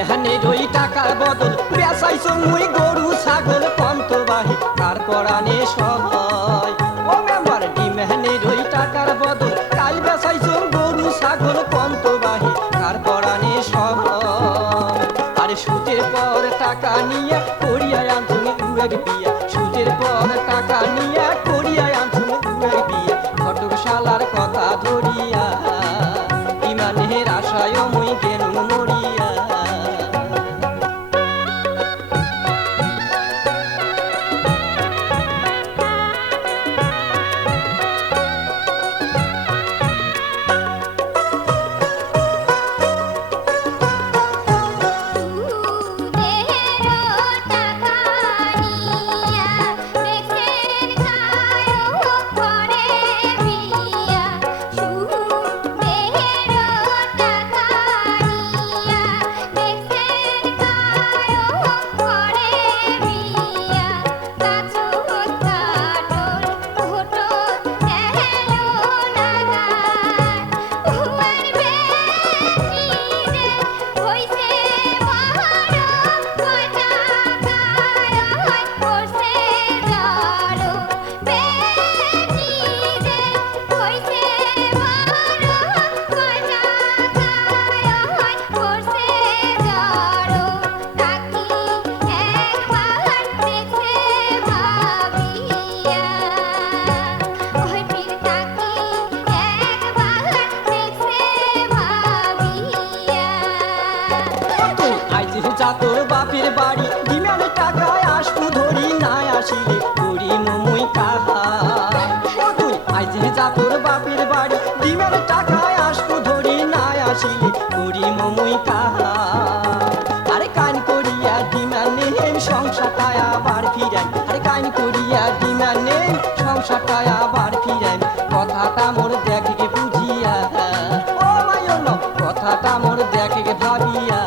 মেহানের ওই টাকার বদল বেচাইছো মুই গরু ছাগল পন্তবাহী কার পরাণে সহায় ও মেম্বার মেহানের ওই টাকার বদল কাল বেচাইছো গরু ছাগল পন্তবাহী কার পরাণে সহায় আরে সুদের পর টাকা নিয়ে করিয়া আনছুনি উড়ের বিয়া সুদের পর টাকা নিয়ে করিয়া আনছুনি উড়ের বিয়া ঘটক শালার কথা ধরিয়া ইমানের আশায় মুই গেল মরিয়া তোর বাপের বাড়ি ডিমের টাকায় আসবো ধরি না আসিলে করি মুই কাহা তুই আইজে যা তোর বাপের বাড়ি ডিমের টাকায় আসবো ধরি না আসিলে করি মুই কাহা আরে কান করিয়া ডিমার নেই সংসারটায় আবার ফিরাই আরে কান করিয়া ডিমার নেই সংসারটায় আবার ফিরাই কথাটা মোর দেখে বুঝিয়া ও মায়ন কথাটা মোর দেখে ভাবিয়া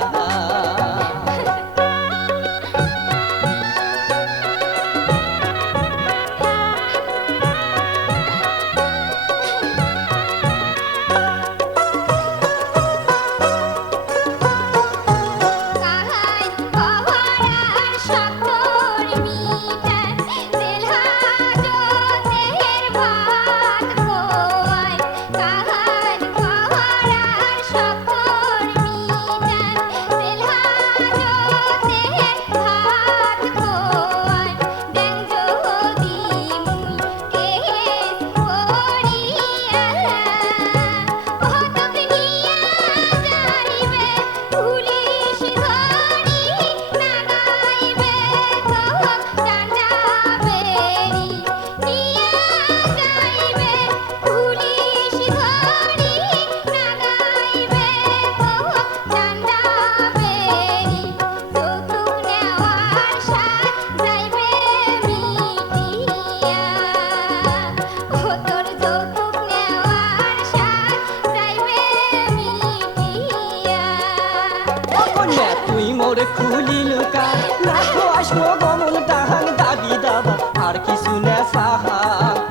তুই মোর খুলি লুকা না তো আসবো গমন দাহান দাবি দাবা আর কিছু না সাহা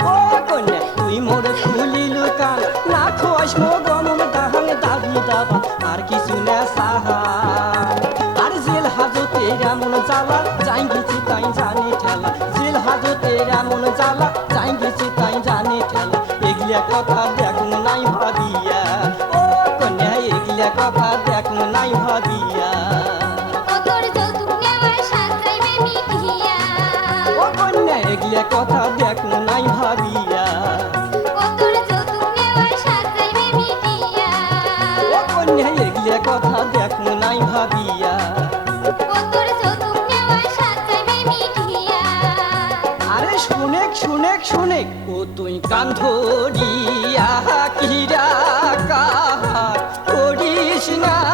ও কন্যা তুই মোর খুলি লুকা না তো আসবো গমন দাহান দাবি দাবা আর কিছু না সাহা আর জেল হাজতে এমন জ্বালা যাই গেছি তাই জানি ঠেলা জেল হাজতে এমন জ্বালা যাই গেছি তাই জানি ঠেলা এগুলা কথা দেখুন নাই ভাবিয়া ও কন্যা এগুলা কথা দেখুন নাই ভাবিয়া এগুলা কথা দেখুন নাই ভাবিয়া ও কন্যা এগুলা কথা দেখুন নাই ভাবিয়া আরে শুনেক শুনেক শুনেক ও তুই কান ধরিয়া কিরা কাহার করিস না